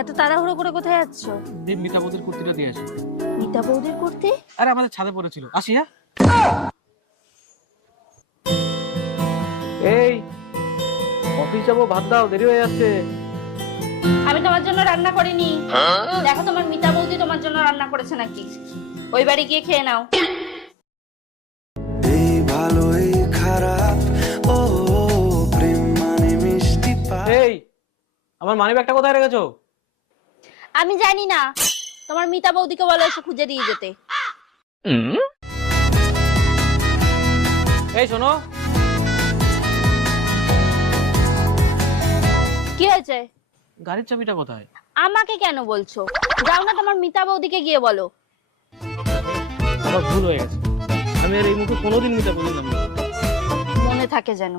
এত তাড়াহুড়ো করে কোথায় যাচ্ছ? মিতা বৌদির কুর্তিটা দিয়ে আসি। মিতা বৌদির কুর্তি? আরে আমাদের ছাদে পড়েছিল, আসি। হ্যাঁ এই অফিস যাবো, ভাত দাও, দেরি হয়ে যাচ্ছে। আমি তোমার জন্য রান্না করিনি। দেখো তোমার মিতা বৌদি তোমার জন্য রান্না করেছে নাকি। ওই বাড়ি গিয়ে খেয়ে নাও। এই ভালো এই খারাপ, ও প্রেম মানে মিষ্টি পা। এই আমার মানি ব্যাগটা কোথায় রেখেছো? আমি জানি না, তোমার মিতা বৌদিকে বলো এসে খুঁজে দিয়ে যেতে। এই শোনো, কি হয়েছে? গাড়ির চাবিটা কোথায়? আমাকে কেন বলছো? যাও না তোমার মিতা বৌদিকে গিয়ে বলো। আমার ভুল হয়ে গেছে, আমি আর এই মুখে কোনোদিন মিতা বলি না। মনে থাকে যেন।